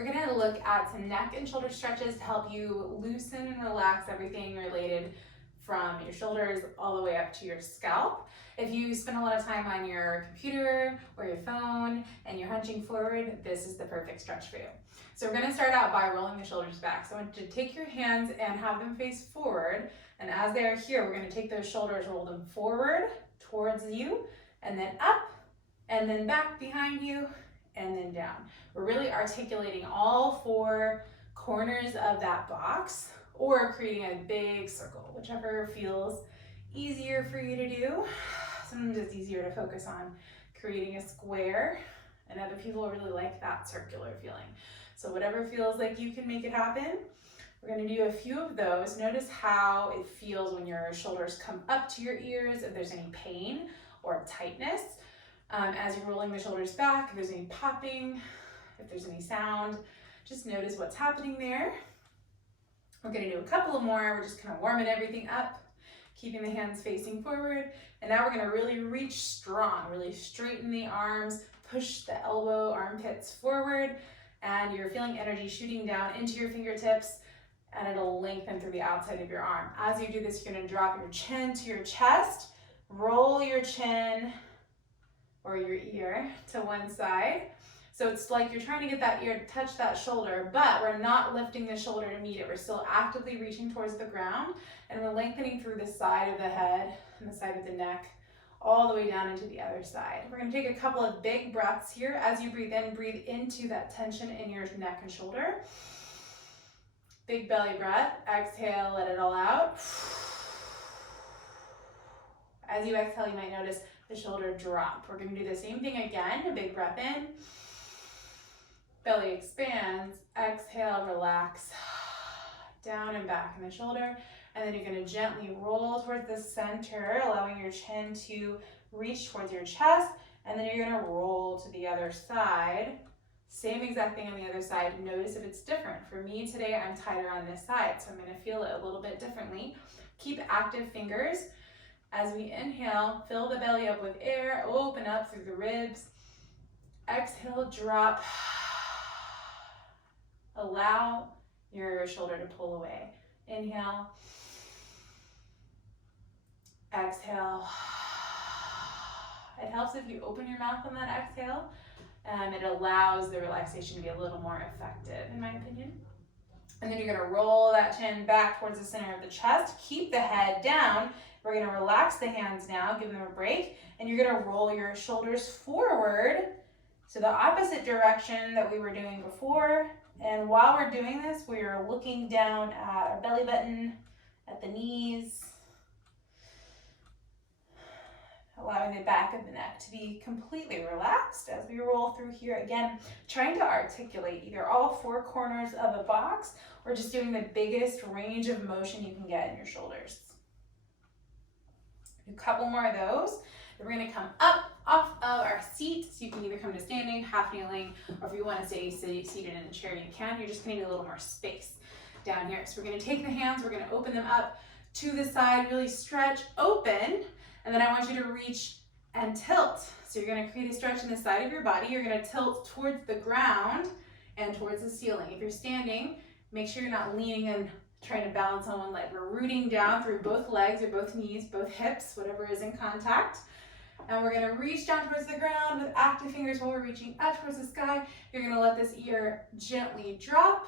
we're gonna look at some neck and shoulder stretches to help you loosen and relax everything related from your shoulders all the way up to your scalp. If you spend a lot of time on your computer or your phone and you're hunching forward, this is the perfect stretch for you. So we're gonna start out by rolling the shoulders back. So I want you to take your hands and have them face forward. And as they are here, we're gonna take those shoulders, roll them forward towards you, and then up, and then back behind you, and then down. We're really articulating all four corners of that box, or creating a big circle, whichever feels easier for you to do. Sometimes it's easier to focus on creating a square, and other people really like that circular feeling. So whatever feels like you can make it happen. We're going to do a few of those. Notice how it feels when your shoulders come up to your ears, if there's any pain or tightness. As you're rolling the shoulders back, if there's any popping, if there's any sound, just notice what's happening there. We're going to do a couple more. We're just kind of warming everything up, keeping the hands facing forward. And now we're going to really reach strong, really straighten the arms, push the elbow, armpits forward, and you're feeling energy shooting down into your fingertips, and it'll lengthen through the outside of your arm. As you do this, you're going to drop your chin to your chest, roll your chin or your ear to one side. So it's like you're trying to get that ear to touch that shoulder, but we're not lifting the shoulder to meet it. We're still actively reaching towards the ground, and we're lengthening through the side of the head and the side of the neck, all the way down into the other side. We're going to take a couple of big breaths here. As you breathe in, breathe into that tension in your neck and shoulder. Big belly breath. Exhale, let it all out. As you exhale, you might notice the shoulder drop. We're going to do the same thing again. A big breath in. Belly expands. Exhale, relax. Down and back in the shoulder. And then you're going to gently roll towards the center, allowing your chin to reach towards your chest. And then you're going to roll to the other side. Same exact thing on the other side. Notice if it's different. For me today, I'm tighter on this side, so I'm going to feel it a little bit differently. Keep active fingers. As we inhale, fill the belly up with air, open up through the ribs. Exhale, drop. Allow your shoulder to pull away. Inhale. Exhale. It helps if you open your mouth on that exhale. It allows the relaxation to be a little more effective, in my opinion. And then you're going to roll that chin back towards the center of the chest. Keep the head down. We're going to relax the hands now, give them a break, and you're going to roll your shoulders forward, so the opposite direction that we were doing before. And while we're doing this, we are looking down at our belly button, at the knees, allowing the back of the neck to be completely relaxed as we roll through here. Again, trying to articulate either all four corners of a box or just doing the biggest range of motion you can get in your shoulders. A couple more of those. Then we're going to come up off of our seat. So you can either come to standing, half kneeling, or if you want to stay seated in a chair, you can. You're just going to need a little more space down here. So we're going to take the hands, we're going to open them up to the side, really stretch, open. And then I want you to reach and tilt. So you're going to create a stretch in the side of your body. You're going to tilt towards the ground and towards the ceiling. If you're standing, make sure you're not leaning and trying to balance on one leg. We're rooting down through both legs or both knees, both hips, whatever is in contact. And we're going to reach down towards the ground with active fingers while we're reaching up towards the sky. You're going to let this ear gently drop.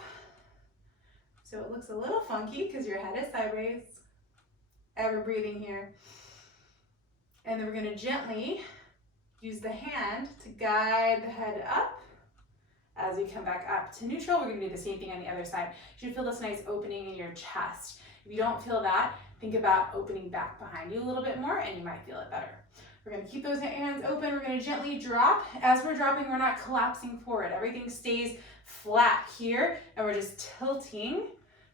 So it looks a little funky because your head is sideways. Ever breathing here. And then we're going to gently use the hand to guide the head up. As we come back up to neutral, we're going to do the same thing on the other side. You should feel this nice opening in your chest. If you don't feel that, think about opening back behind you a little bit more and you might feel it better. We're going to keep those hands open. We're going to gently drop. As we're dropping, we're not collapsing forward. Everything stays flat here and we're just tilting.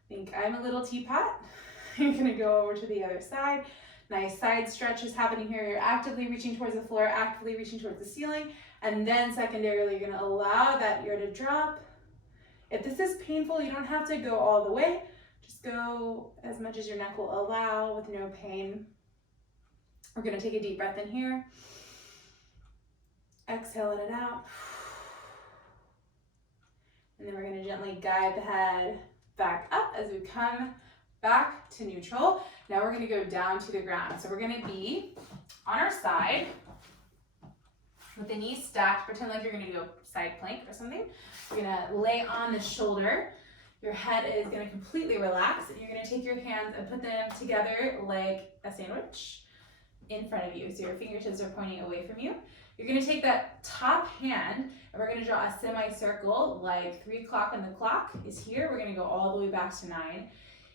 Think I'm a little teapot. You're going to go over to the other side. Nice side stretches happening here. You're actively reaching towards the floor, actively reaching towards the ceiling. And then secondarily, you're going to allow that ear to drop. If this is painful, you don't have to go all the way. Just go as much as your neck will allow with no pain. We're going to take a deep breath in here. Exhale, let it out. And then we're gonna gently guide the head back up as we come back to neutral. Now we're gonna go down to the ground. So we're gonna be on our side with the knees stacked. Pretend like you're gonna do a side plank or something. You're gonna lay on the shoulder. Your head is gonna completely relax, and you're gonna take your hands and put them together like a sandwich in front of you. So your fingertips are pointing away from you. You're gonna take that top hand and we're gonna draw a semicircle, like 3 o'clock on the clock is here. We're gonna go all the way back to 9.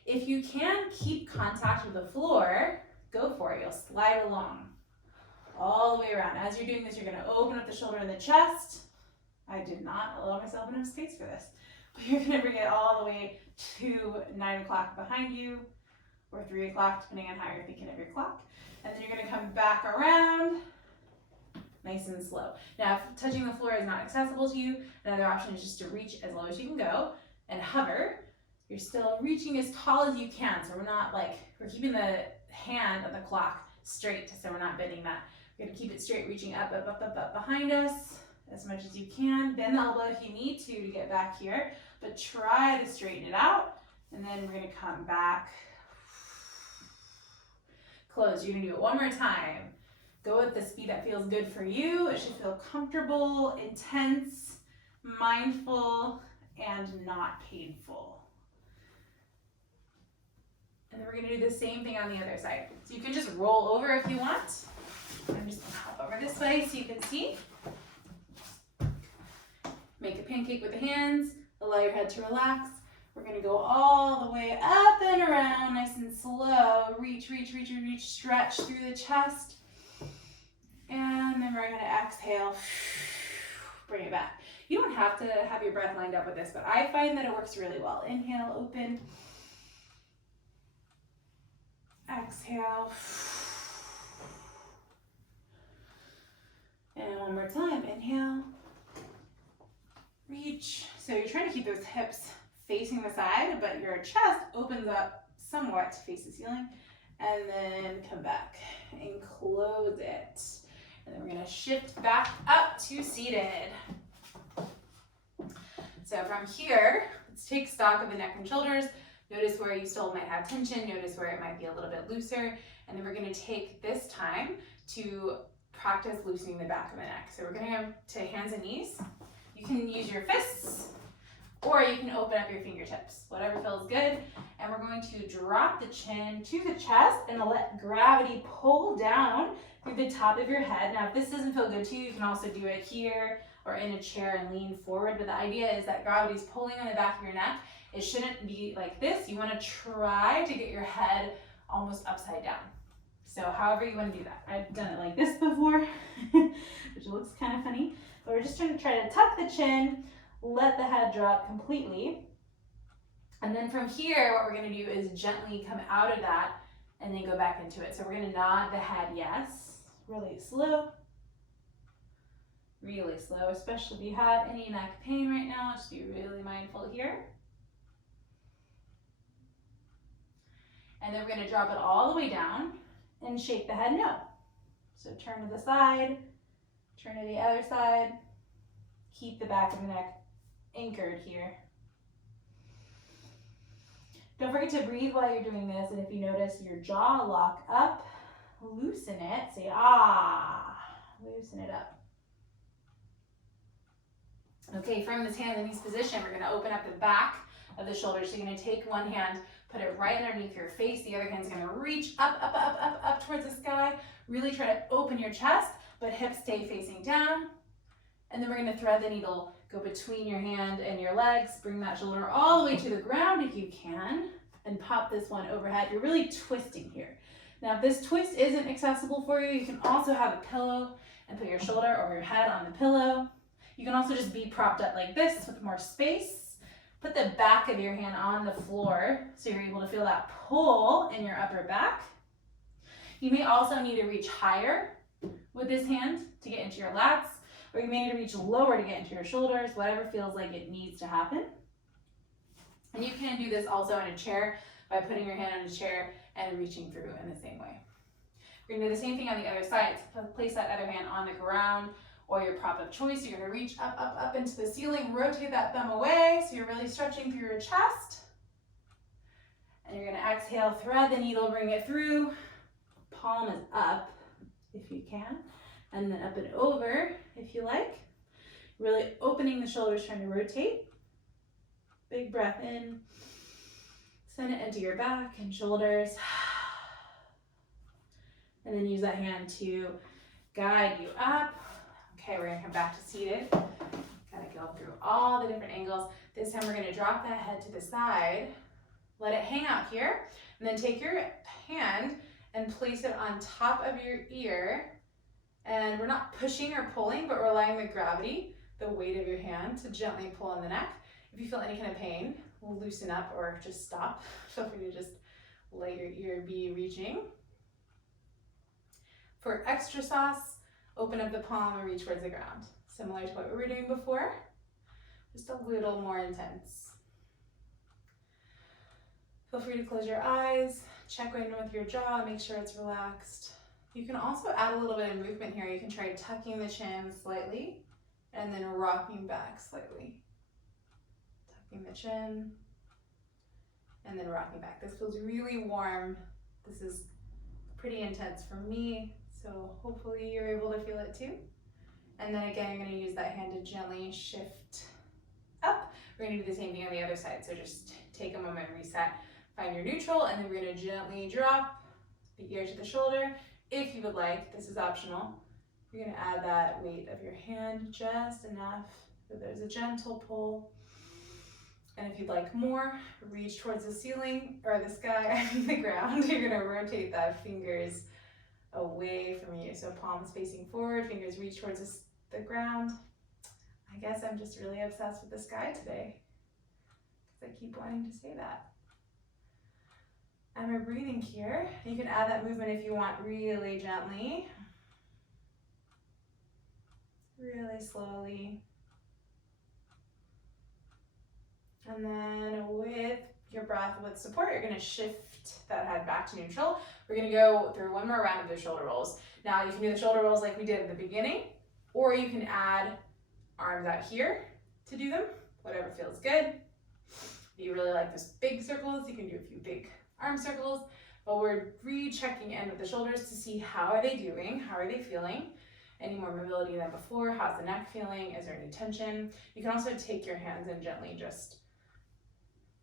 If you can keep contact with the floor, go for it. You'll slide along all the way around. As you're doing this, you're gonna open up the shoulder and the chest. I did not allow myself enough space for this. But you're gonna bring it all the way to 9 o'clock behind you, or 3 o'clock, depending on how you're thinking of your clock. And then you're gonna come back around, nice and slow. Now, if touching the floor is not accessible to you, another option is just to reach as low as you can go and hover. You're still reaching as tall as you can, so we're keeping the hand on the clock straight, so we're not bending that. We're gonna keep it straight, reaching up, up, up, up, up behind us as much as you can. Bend the elbow if you need to get back here, but try to straighten it out. And then we're gonna come back, close. You're gonna do it one more time. Go at the speed that feels good for you. It should feel comfortable, intense, mindful, and not painful. And then we're gonna do the same thing on the other side. So you can just roll over if you want. I'm just gonna hop over this way so you can see. Make a pancake with the hands, allow your head to relax. We're gonna go all the way up and around, nice and slow. Reach, reach, reach, reach, stretch through the chest. And then we're gonna exhale, bring it back. You don't have to have your breath lined up with this, but I find that it works really well. Inhale, open. Exhale. And one more time, inhale. Reach. So you're trying to keep those hips facing the side, but your chest opens up somewhat to face the ceiling. And then come back and close it. And then we're gonna shift back up to seated. So from here, let's take stock of the neck and shoulders. Notice where you still might have tension, notice where it might be a little bit looser. And then we're gonna take this time to practice loosening the back of the neck. So we're gonna go to hands and knees. You can use your fists, or you can open up your fingertips, whatever feels good. And we're going to drop the chin to the chest and let gravity pull down through the top of your head. Now, if this doesn't feel good to you, you can also do it here or in a chair and lean forward. But the idea is that gravity's pulling on the back of your neck. It shouldn't be like this. You want to try to get your head almost upside down. So however you want to do that. I've done it like this before, which looks kind of funny. But we're just trying to tuck the chin, let the head drop completely. And then from here, what we're going to do is gently come out of that and then go back into it. So we're going to nod the head yes, really slow, especially if you have any neck pain right now. Just be really mindful here. And then we're going to drop it all the way down and shake the head no. So turn to the side, turn to the other side, keep the back of the neck anchored here. Don't forget to breathe while you're doing this, and if you notice your jaw lock up, loosen it, say ah, loosen it up. Okay, from this hands and knees position, we're gonna open up the back of the shoulders. So you're gonna take one hand, put it right underneath your face, the other hand's gonna reach up, up, up, up, up towards the sky. Really try to open your chest, but hips stay facing down. And then we're gonna thread the needle, go between your hand and your legs, bring that shoulder all the way to the ground if you can, and pop this one overhead. You're really twisting here. Now, if this twist isn't accessible for you, you can also have a pillow and put your shoulder over your head on the pillow. You can also just be propped up like this with more space. Put the back of your hand on the floor so you're able to feel that pull in your upper back. You may also need to reach higher with this hand to get into your lats, or you may need to reach lower to get into your shoulders, whatever feels like it needs to happen. And you can do this also in a chair by putting your hand on a chair and reaching through in the same way. We're gonna do the same thing on the other side. So place that other hand on the ground or your prop of choice. You're gonna reach up, up, up into the ceiling, rotate that thumb away, so you're really stretching through your chest. And you're gonna exhale, thread the needle, bring it through. Palm is up, if you can, and then up and over, if you like. Really opening the shoulders, trying to rotate. Big breath in. Send it into your back and shoulders. And then use that hand to guide you up. Okay, we're gonna come back to seated. Gotta go through all the different angles. This time we're gonna drop that head to the side. Let it hang out here. And then take your hand and place it on top of your ear. And we're not pushing or pulling, but we're allowing the gravity, the weight of your hand, to gently pull on the neck. If you feel any kind of pain, loosen up or just stop. Feel free to just let your ear be reaching. For extra sauce, open up the palm and reach towards the ground. Similar to what we were doing before, just a little more intense. Feel free to close your eyes, check in with your jaw, make sure it's relaxed. You can also add a little bit of movement here. You can try tucking the chin slightly and then rocking back slightly. Tucking the chin and then rocking back. This feels really warm. This is pretty intense for me, so hopefully you're able to feel it too. And then again, you're gonna use that hand to gently shift up. We're gonna do the same thing on the other side. So just take a moment, reset, find your neutral, and then we're gonna gently drop the ear to the shoulder. If you would like, this is optional, you're gonna add that weight of your hand just enough that there's a gentle pull. And if you'd like more, reach towards the ceiling, or the sky, the ground. You're gonna rotate that fingers away from you. So palms facing forward, fingers reach towards the ground. I guess I'm just really obsessed with the sky today, because I keep wanting to say that. And we're breathing here. You can add that movement if you want, really gently. Really slowly. And then with your breath, with support, you're gonna shift that head back to neutral. We're gonna go through one more round of the shoulder rolls. Now you can do the shoulder rolls like we did at the beginning, or you can add arms out here to do them, whatever feels good. If you really like those big circles, you can do a few big arm circles, but we're re-checking in with the shoulders to see how are they doing, how are they feeling, any more mobility than before, how's the neck feeling, is there any tension. You can also take your hands and gently just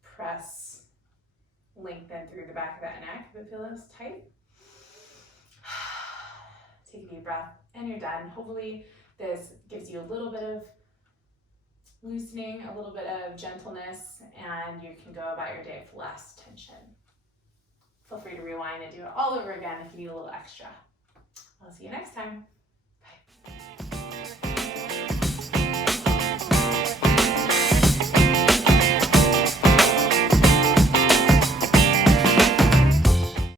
press, lengthen through the back of that neck if it feels tight. Take a deep breath and you're done. Hopefully this gives you a little bit of loosening, a little bit of gentleness, and you can go about your day with less tension. Feel free to rewind and do it all over again if you need a little extra. I'll see you next time. Bye.